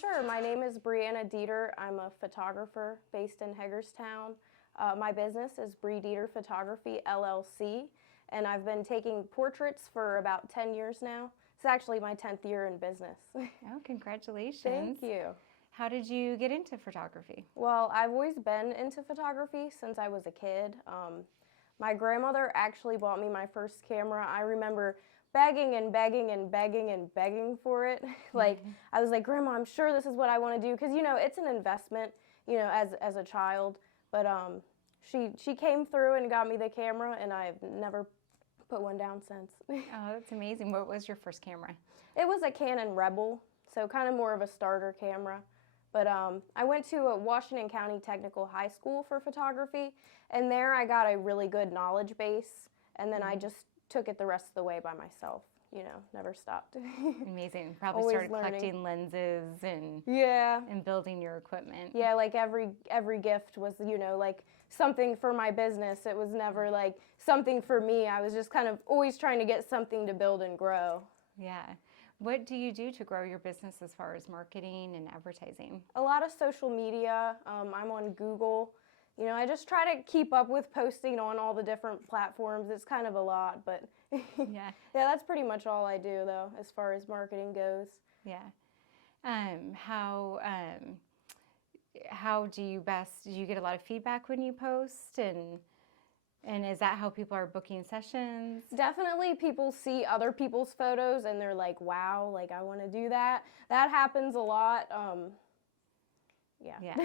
sure. My name is Breedeater. I'm a photographer based in Hagerstown. My business is Breedeater Photography, LLC, and I've been taking portraits for about 10 years now. It's actually my 10th year in business. Oh, congratulations. Thank you. How did you get into photography? Well, I've always been into photography since I was a kid. My grandmother actually bought me my first camera. I remember begging and begging and begging and begging for it. Like, I was like, Grandma, I'm sure this is what I want to do. Because, you know, it's an investment, you know, as a child. But she came through and got me the camera, and I've never put one down since. Oh, that's amazing. What was your first camera? It was a Canon Rebel, so kind of more of a starter camera. But I went to a Washington County Technical High School for photography, and there I got a really good knowledge base, and then I just took it the rest of the way by myself. You know, never stopped. Amazing. Probably Always started learning. collecting lenses and Yeah. building your equipment. Yeah, like every gift was, you know, like something for my business. It was never like something for me. I was just kind of always trying to get something to build and grow. Yeah. What do you do to grow your business as far as marketing and advertising? A lot of social media. I'm on Google. You know, I just try to keep up with posting on all the different platforms. It's kind of a lot, but Yeah. yeah, that's pretty much all I do, though, as far as marketing goes. Yeah. How do you get a lot of feedback when you post, and is that how people are booking sessions? Definitely people see other people's photos and they're like, wow, like I want to do that. That happens a lot. Yeah. Yeah.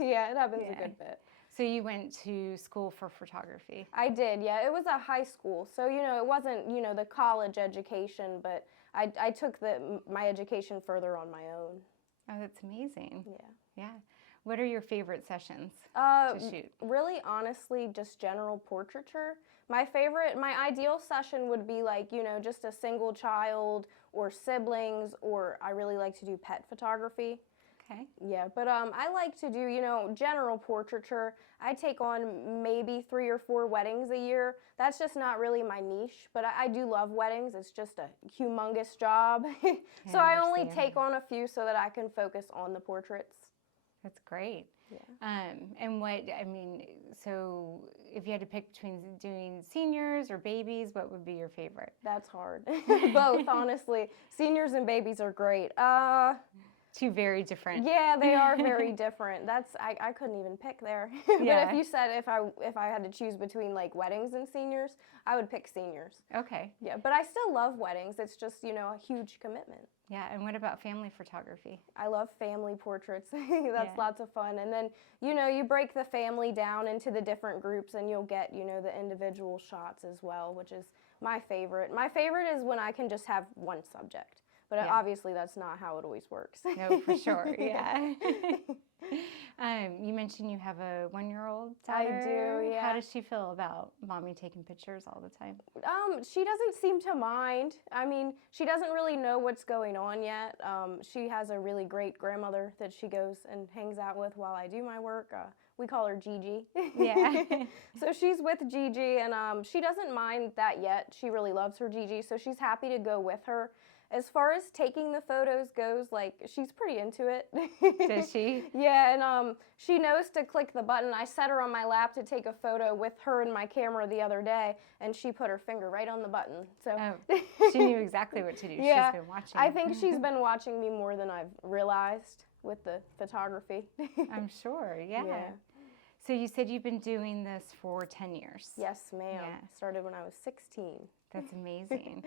Yeah, it happens a good bit. So you went to school for photography? I did, yeah. It was a high school. So, you know, it wasn't, you know, the college education, but I took my education further on my own. Oh, that's amazing. Yeah. Yeah. What are your favorite sessions to shoot? Really, honestly, just general portraiture. My ideal session would be like, you know, just a single child or siblings, or I really like to do pet photography. Okay. Yeah, but I like to do, you know, general portraiture. I take on maybe 3 or 4 weddings a year. That's just not really my niche, but I do love weddings. It's just a humongous job. So I only take on a few so that I can focus on the portraits. That's great. Yeah. So if you had to pick between doing seniors or babies, what would be your favorite? That's hard. Both, honestly. Seniors and babies are great. Two very different. Yeah, they are very different. I couldn't even pick there. But if you said if I had to choose between like weddings and seniors, I would pick seniors. Okay. Yeah, but I still love weddings. It's just, you know, a huge commitment. Yeah, and what about family photography? I love family portraits. That's lots of fun. And then, you know, you break the family down into the different groups and you'll get, you know, the individual shots as well, which is my favorite. My favorite is when I can just have one subject. But obviously that's not how it always works. No, for sure, yeah. You mentioned you have a 1-year-old daughter. I do, yeah. How does she feel about mommy taking pictures all the time? She doesn't seem to mind. I mean, she doesn't really know what's going on yet. She has a really great grandmother that she goes and hangs out with while I do my work. We call her Gigi. Yeah. So she's with Gigi, and she doesn't mind that yet. She really loves her Gigi, so she's happy to go with her. As far as taking the photos goes, like, she's pretty into it. Does she? Yeah, and she knows to click the button. I set her on my lap to take a photo with her and my camera the other day, and she put her finger right on the button. So she knew exactly what to do. Yeah, she's been watching. I think she's been watching me more than I've realized with the photography. I'm sure, Yeah. So you said you've been doing this for 10 years. Yes, ma'am. Yeah. Started when I was 16. That's amazing.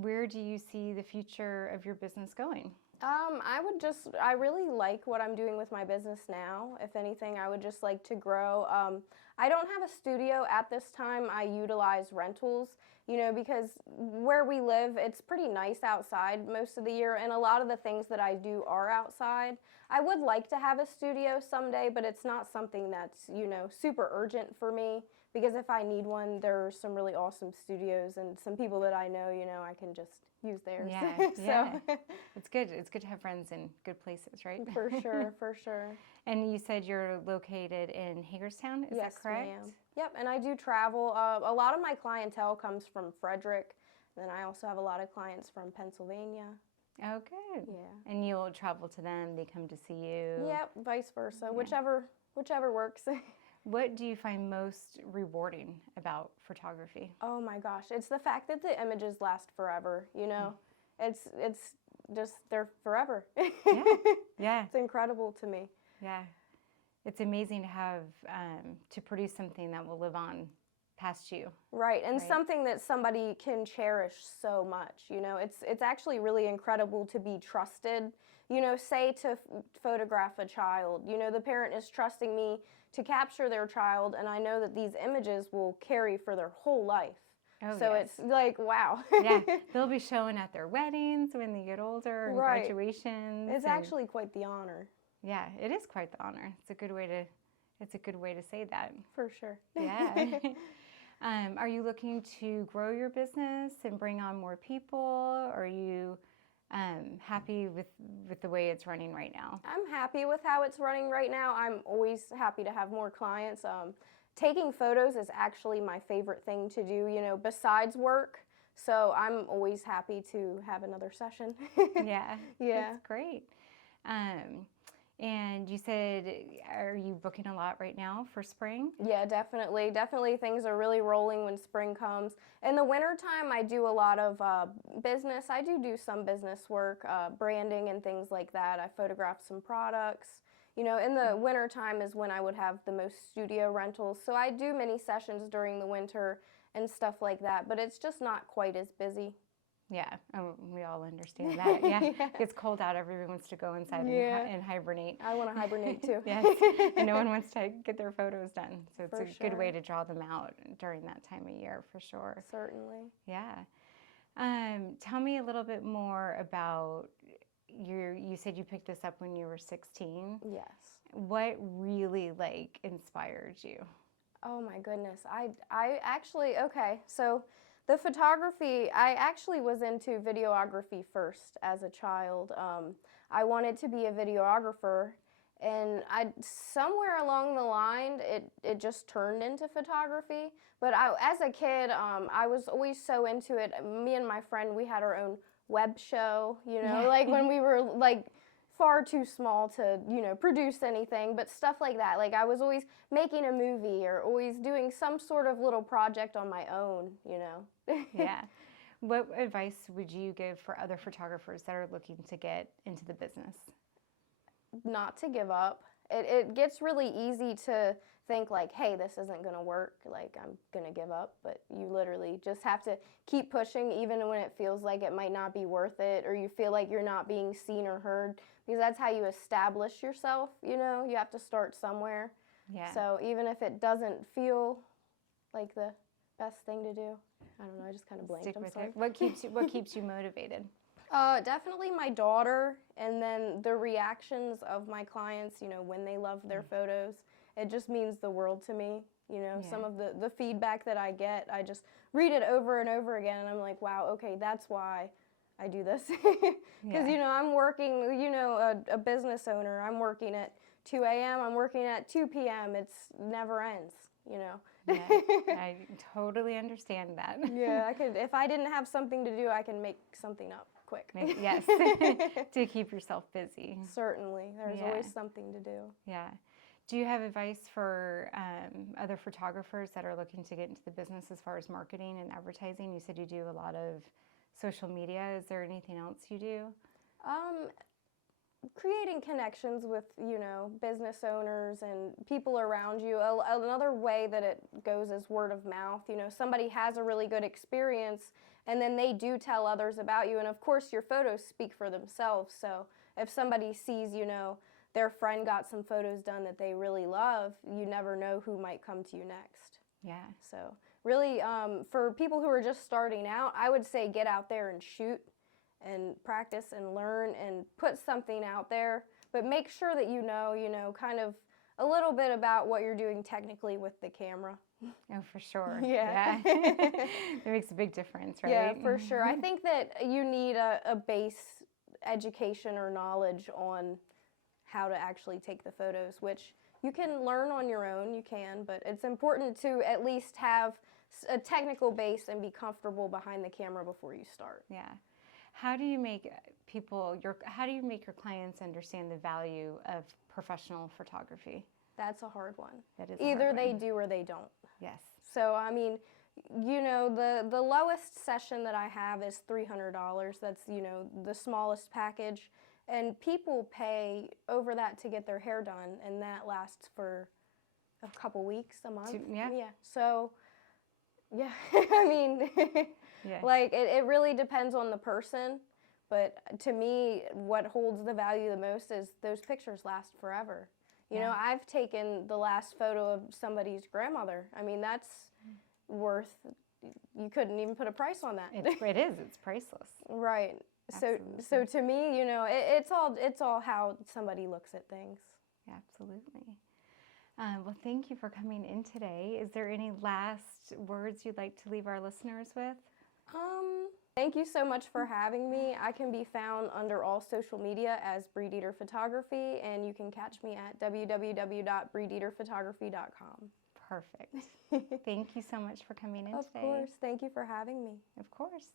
Where do you see the future of your business going? I really like what I'm doing with my business now. If anything, I would just like to grow. I don't have a studio at this time. I utilize rentals, you know, because where we live, it's pretty nice outside most of the year, and a lot of the things that I do are outside. I would like to have a studio someday, but it's not something that's, you know, super urgent for me, because if I need one, there are some really awesome studios and some people that I know, you know, I can just use theirs. Yeah, So. yeah. It's good. It's good to have friends in good places, right? For sure, for sure. And you said you're located in Hagerstown, is that correct? Yes, ma'am. Yep, and I do travel. A lot of my clientele comes from Frederick, and then I also have a lot of clients from Pennsylvania. Oh, good. Yeah. And you'll travel to them, they come to see you. Yep, vice versa, Yeah. whichever works. What do you find most rewarding about photography? Oh my gosh, it's the fact that the images last forever, you know. It's just they're forever. Yeah. Yeah. It's incredible to me. Yeah. It's amazing to have to produce something that will live on past you. Right, and Right. something that somebody can cherish so much, you know. It's actually really incredible to be trusted, you know, say to photograph a child. You know, the parent is trusting me to capture their child, and I know that these images will carry for their whole life. Oh, So yes. it's like, wow. Yeah, they'll be showing at their weddings when they get older and Right. graduations. It's and actually quite the honor. yeah, it is quite the honor. It's a good way to say that. For sure. Yeah. Are you looking to grow your business and bring on more people? Or are you happy with the way it's running right now? I'm happy with how it's running right now. I'm always happy to have more clients. Taking photos is actually my favorite thing to do, you know, besides work. So I'm always happy to have another session. Yeah, Yeah. that's great. And you said, are you booking a lot right now for spring? Yeah, definitely. Definitely things are really rolling when spring comes. In the wintertime, I do a lot of business. I do some business work, branding and things like that. I photograph some products. You know, in the wintertime is when I would have the most studio rentals. So I do many sessions during the winter and stuff like that, but it's just not quite as busy. Yeah, oh, we all understand that. Yeah, Yeah. it gets cold out. Everyone wants to go inside Yeah. and hibernate. I want to hibernate too. Yes, and no one wants to get their photos done. So it's For a good way sure. to draw them out during that time of year for sure. Certainly. Yeah. Tell me a little bit more about you said you picked this up when you were 16. Yes. What really inspired you? Oh my goodness. I actually, okay, so the photography, I actually was into videography first as a child. I wanted to be a videographer, and somewhere along the line, it just turned into photography. But as a kid, I was always so into it. Me and my friend, we had our own web show, you know, Yeah. like when we were like far too small to, you know, produce anything, but stuff like that. Like I was always making a movie or always doing some sort of little project on my own, you know. Yeah. What advice would you give for other photographers that are looking to get into the business? Not to give up. It gets really easy to think like, hey, this isn't going to work, like I'm going to give up, but you literally just have to keep pushing even when it feels like it might not be worth it or you feel like you're not being seen or heard, because that's how you establish yourself, you know. You have to start somewhere. Yeah. So even if it doesn't feel like the best thing to do, I don't know, I just kind of blanked. Stick I'm with sorry. it. What keeps you motivated? Definitely my daughter, and then the reactions of my clients, you know, when they love their photos. It just means the world to me. You know, Yeah. some of the feedback that I get, I just read it over and over again, and I'm like, wow, okay, that's why I do this. Because, Yeah. you know, I'm working, you know, a business owner, I'm working at 2 a.m., I'm working at 2 p.m., it's never ends, you know. Yeah, I totally understand that. Yeah, I could, if I didn't have something to do, I can make something up quick. Yes, to keep yourself busy. Certainly, there's Yeah. always something to do. Yeah. Do you have advice for other photographers that are looking to get into the business as far as marketing and advertising? You said you do a lot of social media. Is there anything else you do? Creating connections with, you know, business owners and people around you. Another way that it goes is word of mouth. You know, somebody has a really good experience and then they do tell others about you. And of course, your photos speak for themselves. So if somebody sees, you know, their friend got some photos done that they really love, you never know who might come to you next. Yeah. So really, for people who are just starting out, I would say get out there and shoot and practice and learn and put something out there, but make sure that you know, kind of a little bit about what you're doing technically with the camera. Oh, for sure. Yeah. It makes a big difference, right? Yeah, for sure. I think that you need a base education or knowledge on how to actually take the photos, which you can learn on your own, you can, but it's important to at least have a technical base and be comfortable behind the camera before you start. Yeah. How do you make how do you make your clients understand the value of professional photography? That's a hard one. That is Either they do or they don't. Yes. So, I mean, you know, the lowest session that I have is $300. That's, you know, the smallest package. And people pay over that to get their hair done, and that lasts for a couple weeks, a month. Yeah. Yeah. So, yeah, I mean, Yeah. like, it really depends on the person. But to me, what holds the value the most is those pictures last forever. You know, I've taken the last photo of somebody's grandmother. I mean, that's worth, you couldn't even put a price on that. It is. It's priceless. Right. Absolutely. So to me, you know, it's all how somebody looks at things. Absolutely. Well, thank you for coming in today. Is there any last words you'd like to leave our listeners with? Thank you so much for having me. I can be found under all social media as Breedeater Photography, and you can catch me at www.breedeaterphotography.com. Perfect. Thank you so much for coming in today. Of course. Thank you for having me. Of course.